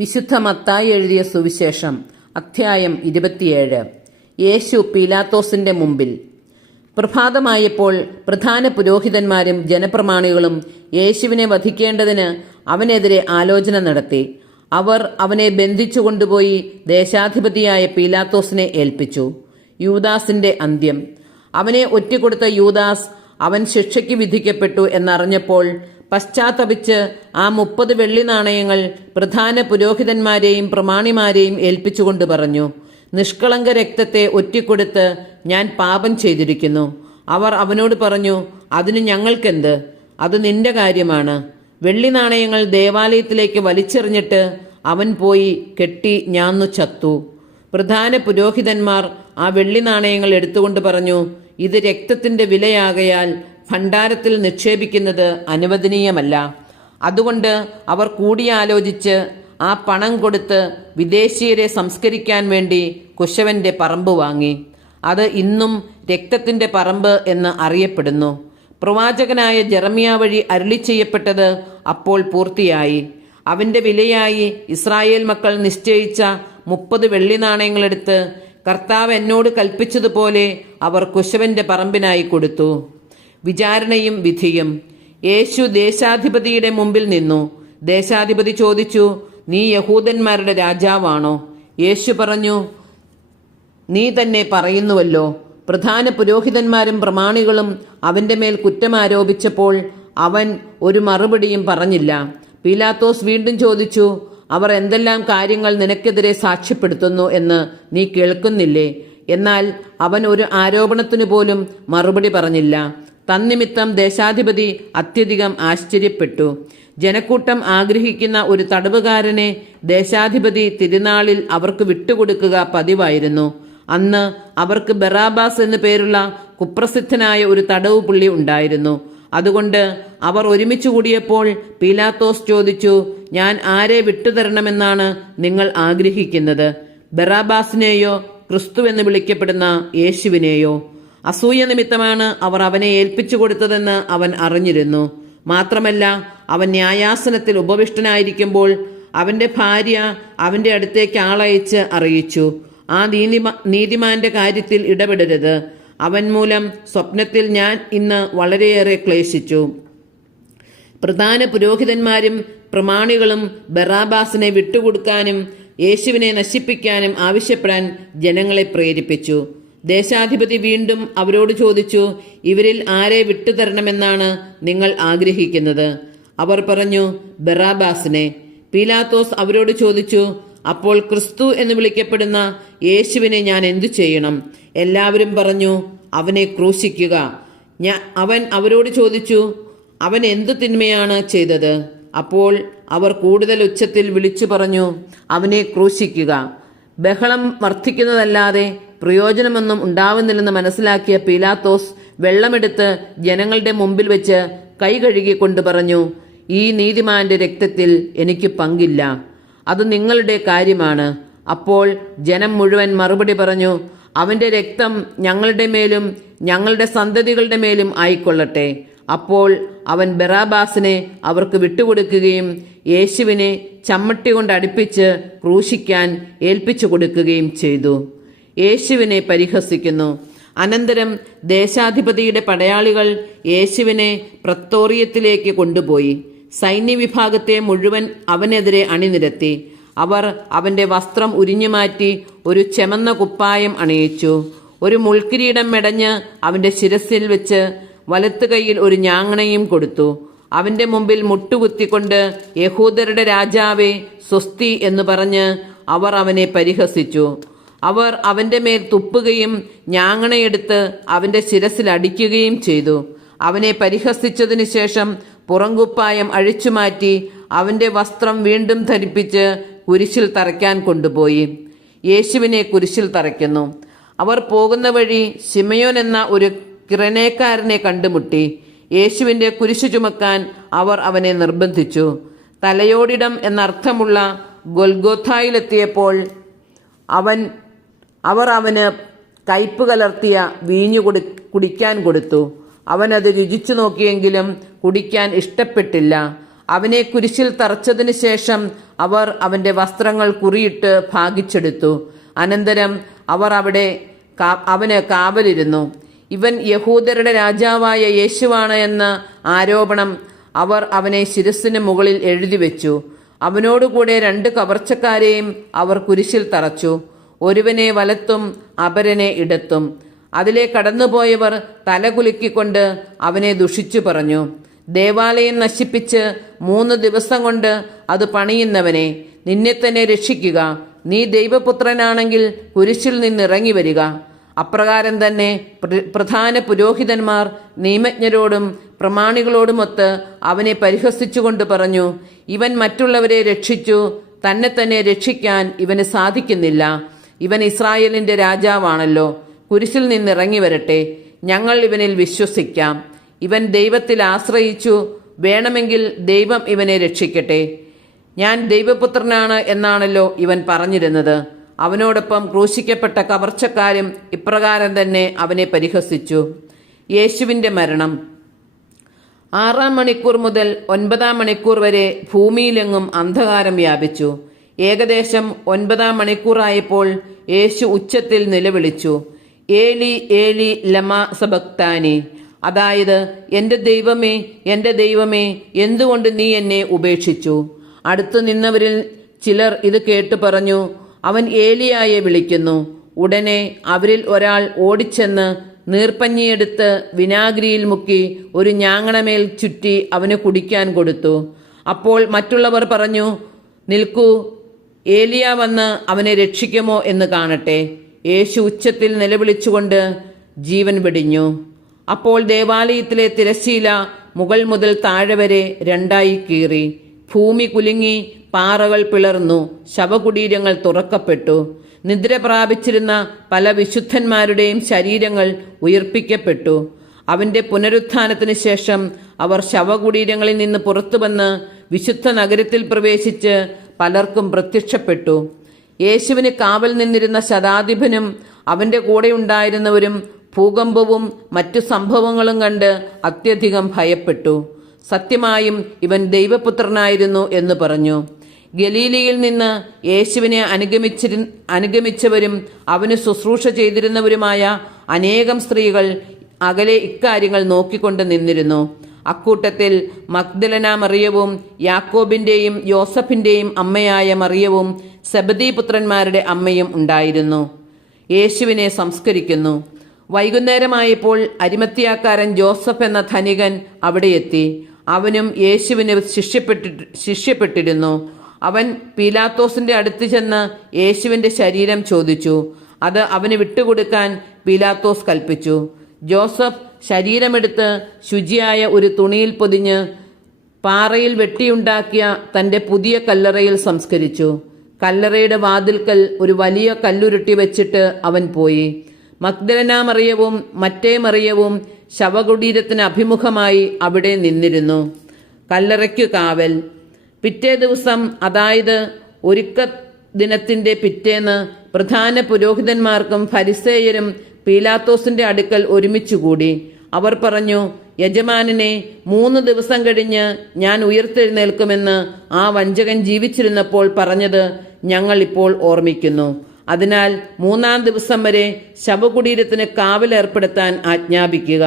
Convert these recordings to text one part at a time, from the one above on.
വിശുദ്ധ മത്തായി എഴുതിയ സുവിശേഷം അധ്യായം 27. യേശു പീലാത്തോസിന്റെ മുമ്പിൽ. പ്രഭാതമായപ്പോൾ പ്രധാന പുരോഹിതന്മാരും ജനപ്രമാണികളും യേശുവിനെ വധിക്കേണ്ടതിന് അവനെതിരെ ആലോചന നടത്തി. അവർ അവനെ ബന്ധിച്ചു കൊണ്ടുപോയി ദേശാധിപതിയായ പീലാത്തോസിനെ ഏൽപ്പിച്ചു. യൂദാസിന്റെ അന്ത്യം. അവനെ ഒറ്റിക്കൊടുത്ത യൂദാസ് അവൻ ശിക്ഷയ്ക്ക് വിധിക്കപ്പെട്ടു എന്നറിഞ്ഞപ്പോൾ പശ്ചാത്തപിച്ച് ആ 30 വെള്ളി നാണയങ്ങൾ പ്രധാന പുരോഹിതന്മാരെയും പ്രമാണിമാരെയും ഏൽപ്പിച്ചുകൊണ്ട് പറഞ്ഞു, നിഷ്കളങ്ക രക്തത്തെ ഒറ്റിക്കൊടുത്ത് ഞാൻ പാപം ചെയ്തിരിക്കുന്നു. അവർ അവനോട് പറഞ്ഞു, അതിന് ഞങ്ങൾക്കെന്ത്? അത് നിന്റെ കാര്യമാണ്. വെള്ളി നാണയങ്ങൾ ദേവാലയത്തിലേക്ക് വലിച്ചെറിഞ്ഞിട്ട് അവൻ പോയി കെട്ടി ഞാന്നു ചത്തു. പ്രധാന പുരോഹിതന്മാർ ആ വെള്ളി നാണയങ്ങൾ എടുത്തുകൊണ്ട് പറഞ്ഞു, ഇത് രക്തത്തിന്റെ വിലയാകയാൽ ഭണ്ഡാരത്തിൽ നിക്ഷേപിക്കുന്നത് അനുവദനീയമല്ല. അതുകൊണ്ട് അവർ കൂടിയാലോചിച്ച് ആ പണം കൊടുത്ത് വിദേശീയരെ സംസ്കരിക്കാൻ വേണ്ടി കുശവന്റെ പറമ്പ് വാങ്ങി. അത് ഇന്നും രക്തത്തിന്റെ പറമ്പ് എന്ന് അറിയപ്പെടുന്നു. പ്രവാചകനായ ജെറമ്യാ വഴി അരുളി ചെയ്യപ്പെട്ടത് അപ്പോൾ പൂർത്തിയായി. അവന്റെ വിലയായി ഇസ്രായേൽ മക്കൾ നിശ്ചയിച്ച 30 വെള്ളി നാണയങ്ങളെടുത്ത് കർത്താവ് എന്നോട് കൽപ്പിച്ചതുപോലെ അവർ കുശവന്റെ പറമ്പിനായി കൊടുത്തു. വിചാരണയും വിധിയും. യേശു ദേശാധിപതിയുടെ മുമ്പിൽ നിന്നു. ദേശാധിപതി ചോദിച്ചു, നീ യഹൂദന്മാരുടെ രാജാവാണോ? യേശു പറഞ്ഞു, നീ തന്നെ പറയുന്നുവല്ലോ. പ്രധാന പുരോഹിതന്മാരും പ്രമാണികളും അവന്റെ മേൽ കുറ്റമാരോപിച്ചപ്പോൾ അവൻ ഒരു മറുപടിയും പറഞ്ഞില്ല. പീലാത്തോസ് വീണ്ടും ചോദിച്ചു, അവർ എന്തെല്ലാം കാര്യങ്ങൾ നിനക്കെതിരെ സാക്ഷ്യപ്പെടുത്തുന്നു എന്ന് നീ കേൾക്കുന്നില്ലേ? എന്നാൽ അവൻ ഒരു ആരോപണത്തിനു പോലും മറുപടി പറഞ്ഞില്ല. തന്നിമിത്തം ദേശാധിപതി അത്യധികം ആശ്ചര്യപ്പെട്ടു. ജനക്കൂട്ടം ആഗ്രഹിക്കുന്ന ഒരു തടവുകാരനെ ദേശാധിപതി തിരുനാളിൽ അവർക്ക് വിട്ടുകൊടുക്കുക പതിവായിരുന്നു. അന്ന് അവർക്ക് ബറാബാസ് എന്നു പേരുള്ള കുപ്രസിദ്ധനായ ഒരു തടവ് പുള്ളി ഉണ്ടായിരുന്നു. അതുകൊണ്ട് അവർ ഒരുമിച്ച് കൂടിയപ്പോൾ പീലാത്തോസ് ചോദിച്ചു, ഞാൻ ആരെ വിട്ടുതരണമെന്നാണ് നിങ്ങൾ ആഗ്രഹിക്കുന്നത്? ബറാബാസിനെയോ ക്രിസ്തു എന്ന് വിളിക്കപ്പെടുന്ന യേശുവിനെയോ? അസൂയ നിമിത്തമാണ് അവർ അവനെ ഏൽപ്പിച്ചു കൊടുത്തതെന്ന് അവൻ അറിഞ്ഞിരുന്നു. മാത്രമല്ല, അവൻ ന്യായാസനത്തിൽ ഉപവിഷ്ടനായിരിക്കുമ്പോൾ അവന്റെ ഭാര്യ അവന്റെ അടുത്തേക്ക് ആളയച്ച് അറിയിച്ചു, ആ നീതിമാന്റെ കാര്യത്തിൽ ഇടപെടരുത്. അവൻ മൂലം സ്വപ്നത്തിൽ ഞാൻ ഇന്ന് വളരെയേറെ ക്ലേശിച്ചു. പ്രധാന പുരോഹിതന്മാരും പ്രമാണികളും ബറാബാസിനെ വിട്ടുകൊടുക്കാനും യേശുവിനെ നശിപ്പിക്കാനും ആവശ്യപ്പെടാൻ ജനങ്ങളെ പ്രേരിപ്പിച്ചു. ദേശാധിപതി വീണ്ടും അവരോട് ചോദിച്ചു, ഇവരിൽ ആരെ വിട്ടുതരണമെന്നാണ് നിങ്ങൾ ആഗ്രഹിക്കുന്നത്? അവർ പറഞ്ഞു, ബറാബാസിനെ. പീലാത്തോസ് അവരോട് ചോദിച്ചു, അപ്പോൾ ക്രിസ്തു എന്ന് വിളിക്കപ്പെടുന്ന യേശുവിനെ ഞാൻ എന്തു ചെയ്യണം? എല്ലാവരും പറഞ്ഞു, അവനെ ക്രൂശിക്കുക. അവൻ അവരോട് ചോദിച്ചു, അവൻ എന്തു തിന്മയാണ് ചെയ്തത്? അപ്പോൾ അവർ കൂടുതൽ ഉച്ചത്തിൽ വിളിച്ചു പറഞ്ഞു, അവനെ ക്രൂശിക്കുക. ബഹളം വർദ്ധിക്കുന്നതല്ലാതെ പ്രയോജനമൊന്നും ഉണ്ടാവുന്നില്ലെന്ന് മനസ്സിലാക്കിയ പീലാത്തോസ് വെള്ളമെടുത്ത് ജനങ്ങളുടെ മുമ്പിൽ വെച്ച് കൈ കഴുകിക്കൊണ്ട് പറഞ്ഞു, ഈ നീതിമാന്റെ രക്തത്തിൽ എനിക്ക് പങ്കില്ല. അത് നിങ്ങളുടെ കാര്യമാണ്. അപ്പോൾ ജനം മുഴുവൻ മറുപടി പറഞ്ഞു, അവന്റെ രക്തം ഞങ്ങളുടെ മേലും ഞങ്ങളുടെ സന്തതികളുടെ മേലും ആയിക്കൊള്ളട്ടെ. അപ്പോൾ അവൻ ബറാബാസിനെ അവർക്ക് വിട്ടുകൊടുക്കുകയും യേശുവിനെ ചമ്മട്ടി കൊണ്ട് അടുപ്പിച്ച് ക്രൂശിക്കാൻ ഏൽപ്പിച്ചു കൊടുക്കുകയും ചെയ്തു. യേശുവിനെ പരിഹസിക്കുന്നു. അനന്തരം ദേശാധിപതിയുടെ പടയാളികൾ യേശുവിനെ പ്രത്തോറിയത്തിലേക്ക് കൊണ്ടുപോയി. സൈന്യവിഭാഗത്തെ മുഴുവൻ അവനെതിരെ അണിനിരത്തി. അവർ അവന്റെ വസ്ത്രം ഉരിഞ്ഞുമാറ്റി ഒരു ചെമന്ന കുപ്പായം അണിയിച്ചു. ഒരു മുൾക്കിരീടം മെടഞ്ഞ് അവന്റെ ശിരസിൽ വെച്ച് വലത്തു കൈയിൽ ഒരു ഞാങ്ങണയും കൊടുത്തു. അവന്റെ മുമ്പിൽ മുട്ടുകുത്തിക്കൊണ്ട്, യഹൂദരുടെ രാജാവേ സ്വസ്തി എന്ന് പറഞ്ഞ് അവർ അവനെ പരിഹസിച്ചു. അവർ അവന്റെ മേൽ തുപ്പുകയും ഞാങ്ങണയെടുത്ത് അവന്റെ ശിരസിൽ അടിക്കുകയും ചെയ്തു. അവനെ പരിഹസിച്ചതിനു ശേഷം പുറംകുപ്പായം അഴിച്ചുമാറ്റി അവന്റെ വസ്ത്രം വീണ്ടും ധരിപ്പിച്ച് കുരിശിൽ തറയ്ക്കാൻ കൊണ്ടുപോയി. യേശുവിനെ കുരിശിൽ തറയ്ക്കുന്നു. അവർ പോകുന്ന വഴി ശിമയോൻ എന്ന ഒരു കിറനേക്കാരനെ കണ്ടുമുട്ടി. യേശുവിന്റെ കുരിശു ചുമക്കാൻ അവർ അവനെ നിർബന്ധിച്ചു. തലയോടിടം എന്നർത്ഥമുള്ള ഗൊൽഗോഥായിലെത്തിയപ്പോൾ അവർ അവന് കയ്പ് കലർത്തിയ വീഞ്ഞു കുടിക്കാൻ കൊടുത്തു. അവൻ അത് രുചിച്ചു നോക്കിയെങ്കിലും കുടിക്കാൻ ഇഷ്ടപ്പെട്ടില്ല. അവനെ കുരിശിൽ തറച്ചതിനു ശേഷം അവർ അവന്റെ വസ്ത്രങ്ങൾ കുറിയിട്ട് ഭാഗിച്ചെടുത്തു. അനന്തരം അവർ അവന് കാവലിരുന്നു. ഇവൻ യഹൂദരുടെ രാജാവായ യേശുവാണ് എന്ന ആരോപണം അവർ അവനെ ശിരസ്സിന് മുകളിൽ എഴുതിവെച്ചു. അവനോടുകൂടെ 2 കവർച്ചക്കാരെയും അവർ കുരിശിൽ തറച്ചു, ഒരുവനെ വലത്തും അപരനെ ഇടത്തും. അതിലെ കടന്നുപോയവർ തലകുലുക്കിക്കൊണ്ട് അവനെ ദുഷിച്ചു പറഞ്ഞു, ദേവാലയം നശിപ്പിച്ച് 3 ദിവസം കൊണ്ട് അത് പണിയുന്നവനെ, നിന്നെ തന്നെ രക്ഷിക്കുക. നീ ദൈവപുത്രനാണെങ്കിൽ കുരിശിൽ നിന്നിറങ്ങി വരിക. അപ്രകാരം തന്നെ പ്രധാന പുരോഹിതന്മാർ നിയമജ്ഞരോടും പ്രമാണികളോടുമൊത്ത് അവനെ പരിഹസിച്ചുകൊണ്ട് പറഞ്ഞു, ഇവൻ മറ്റുള്ളവരെ രക്ഷിച്ചു, തന്നെ രക്ഷിക്കാൻ ഇവന് സാധിക്കുന്നില്ല. ഇവൻ ഇസ്രായേലിന്റെ രാജാവാണല്ലോ. കുരിശിൽ നിന്നിറങ്ങി വരട്ടെ, ഞങ്ങൾ ഇവനിൽ വിശ്വസിക്കാം. ഇവൻ ദൈവത്തിൽ ആശ്രയിച്ചു, വേണമെങ്കിൽ ദൈവം ഇവനെ രക്ഷിക്കട്ടെ. ഞാൻ ദൈവപുത്രനാണ് എന്നാണല്ലോ ഇവൻ പറഞ്ഞിരുന്നത്. അവനോടൊപ്പം ക്രൂശിക്കപ്പെട്ട കവർച്ചക്കാരും ഇപ്രകാരം തന്നെ അവനെ പരിഹസിച്ചു. യേശുവിന്റെ മരണം. 6-ാം മണിക്കൂർ മുതൽ 9-ാം മണിക്കൂർ വരെ ഭൂമിയിലെങ്ങും അന്ധകാരം വ്യാപിച്ചു. ഏകദേശം 9-ാം മണിക്കൂറായപ്പോൾ യേശു ഉച്ചത്തിൽ നിലവിളിച്ചു, ഏലി ഏലി ലമാ സബക്താനി, അതായത് എൻ്റെ ദൈവമേ എന്തുകൊണ്ട് നീ എന്നെ ഉപേക്ഷിച്ചു. അടുത്തു നിന്നവരിൽ ചിലർ ഇത് കേട്ടു പറഞ്ഞു, അവൻ ഏലിയായെ വിളിക്കുന്നു. ഉടനെ അവരിൽ ഒരാൾ ഓടിച്ചെന്ന് നീർപ്പഞ്ഞിയെടുത്ത് വിനാഗിരിയിൽ മുക്കി ഒരു ഞാങ്ങണമേൽ ചുറ്റി അവന് കുടിക്കാൻ കൊടുത്തു. അപ്പോൾ മറ്റുള്ളവർ പറഞ്ഞു, നിൽക്കൂ, ഏലിയ വന്ന് അവനെ രക്ഷിക്കുമോ എന്ന് കാണട്ടെ. യേശു ഉച്ചത്തിൽ നിലവിളിച്ചുകൊണ്ട് ജീവൻ വെടിഞ്ഞു. അപ്പോൾ ദേവാലയത്തിലെ തിരശ്ശീല മുകൾ മുതൽ താഴെ വരെ 2ആയി കീറി. ഭൂമി കുലുങ്ങി, പാറകൾ പിളർന്നു, ശവകുടീരങ്ങൾ തുറക്കപ്പെട്ടു. നിദ്ര പ്രാപിച്ചിരുന്ന പല വിശുദ്ധന്മാരുടെയും ശരീരങ്ങൾ ഉയർപ്പിക്കപ്പെട്ടു. അവന്റെ പുനരുത്ഥാനത്തിന് ശേഷം അവർ ശവകുടീരങ്ങളിൽ നിന്ന് പുറത്തു വന്ന് വിശുദ്ധ നഗരത്തിൽ പ്രവേശിച്ച് പലർക്കും പ്രത്യക്ഷപ്പെട്ടു. യേശുവിന് കാവൽ നിന്നിരുന്ന ശതാധിപനും അവന്റെ കൂടെ ഉണ്ടായിരുന്നവരും ഭൂകമ്പവും മറ്റു സംഭവങ്ങളും കണ്ട് അത്യധികം ഭയപ്പെട്ടു. സത്യമായും ഇവൻ ദൈവപുത്രനായിരുന്നു എന്ന് പറഞ്ഞു. ഗലീലയിൽ നിന്ന് യേശുവിനെ അനുഗമിച്ചവരും അവന് ശുശ്രൂഷ ചെയ്തിരുന്നവരുമായ അനേകം സ്ത്രീകൾ അകലെ ഇക്കാര്യങ്ങൾ നോക്കിക്കൊണ്ട് നിന്നിരുന്നു. അക്കൂട്ടത്തിൽ മഗ്ദലന മറിയവും യാക്കോബിന്റെയും യോസഫിന്റെയും അമ്മയായ മറിയവും സെബദീപുത്രന്മാരുടെ അമ്മയും ഉണ്ടായിരുന്നു. യേശുവിനെ സംസ്കരിക്കുന്നു. വൈകുന്നേരമായപ്പോൾ അരിമത്യാക്കാരൻ ജോസഫ് എന്ന ധനികൻ അവിടെ എത്തി. അവനും യേശുവിന് ശിഷ്യപ്പെട്ടിരുന്നു. അവൻ പീലാത്തോസിന്റെ അടുത്ത് ചെന്ന് യേശുവിന്റെ ശരീരം ചോദിച്ചു. അത് അവന് വിട്ടുകൊടുക്കാൻ പീലാത്തോസ് കൽപ്പിച്ചു. ജോസഫ് ശരീരമെടുത്ത് ശുചിയായ ഒരു തുണിയിൽ പൊതിഞ്ഞ് പാറയിൽ വെട്ടിയുണ്ടാക്കിയ തന്റെ പുതിയ കല്ലറയിൽ സംസ്കരിച്ചു. കല്ലറയുടെ വാതിൽക്കൽ ഒരു വലിയ കല്ലുരുട്ടി വെച്ചിട്ട് അവൻ പോയി. മഗ്ദലന മറിയവും മറ്റേ മറിയവും ശവകുടീരത്തിന് അഭിമുഖമായി അവിടെ നിന്നിരുന്നു. കല്ലറയ്ക്കു കാവൽ. പിറ്റേ ദിവസം, അതായത് ഒരുക്ക ദിനത്തിന്റെ പിറ്റേന്ന്, പ്രധാന പുരോഹിതന്മാർക്കും ഫരിസേയരും പീലാത്തോസിന്റെ അടുക്കൽ ഒരുമിച്ചുകൂടി. അവർ പറഞ്ഞു, യജമാനനെ, 3 ദിവസം കഴിഞ്ഞ് ഞാൻ ഉയർത്തെഴുന്നേൽക്കുമെന്ന് ആ വഞ്ചകൻ ജീവിച്ചിരുന്നപ്പോൾ പറഞ്ഞത് ഞങ്ങൾ ഇപ്പോൾ ഓർമ്മിക്കുന്നു. അതിനാൽ 3-ാം ദിവസം വരെ ശവകുടീരത്തിന് കാവലേർപ്പെടുത്താൻ ആജ്ഞാപിക്കുക.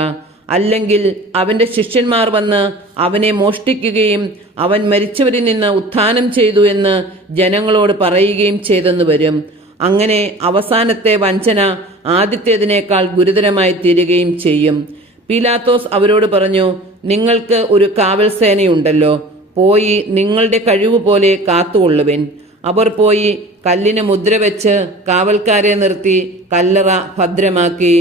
അല്ലെങ്കിൽ അവന്റെ ശിഷ്യന്മാർ വന്ന് അവനെ മോഷ്ടിക്കുകയും അവൻ മരിച്ചവരിൽ നിന്ന് ഉത്ഥാനം ചെയ്തു എന്ന് ജനങ്ങളോട് പറയുകയും ചെയ്തെന്ന് വരും. അങ്ങനെ അവസാനത്തെ വഞ്ചന ആദ്യത്തേതിനേക്കാൾ ഗുരുതരമായി തീരുകയും ചെയ്യും. പീലാത്തോസ് അവരോട് പറഞ്ഞു, നിങ്ങൾക്ക് ഒരു കാവൽ സേനയുണ്ടല്ലോ, പോയി നിങ്ങളുടെ കഴിവുപോലെ കാത്തുകൊള്ളുവിൻ. അവർ പോയി കല്ലിന് മുദ്ര വെച്ച് കാവൽക്കാരെ നിർത്തി കല്ലറ ഭദ്രമാക്കി.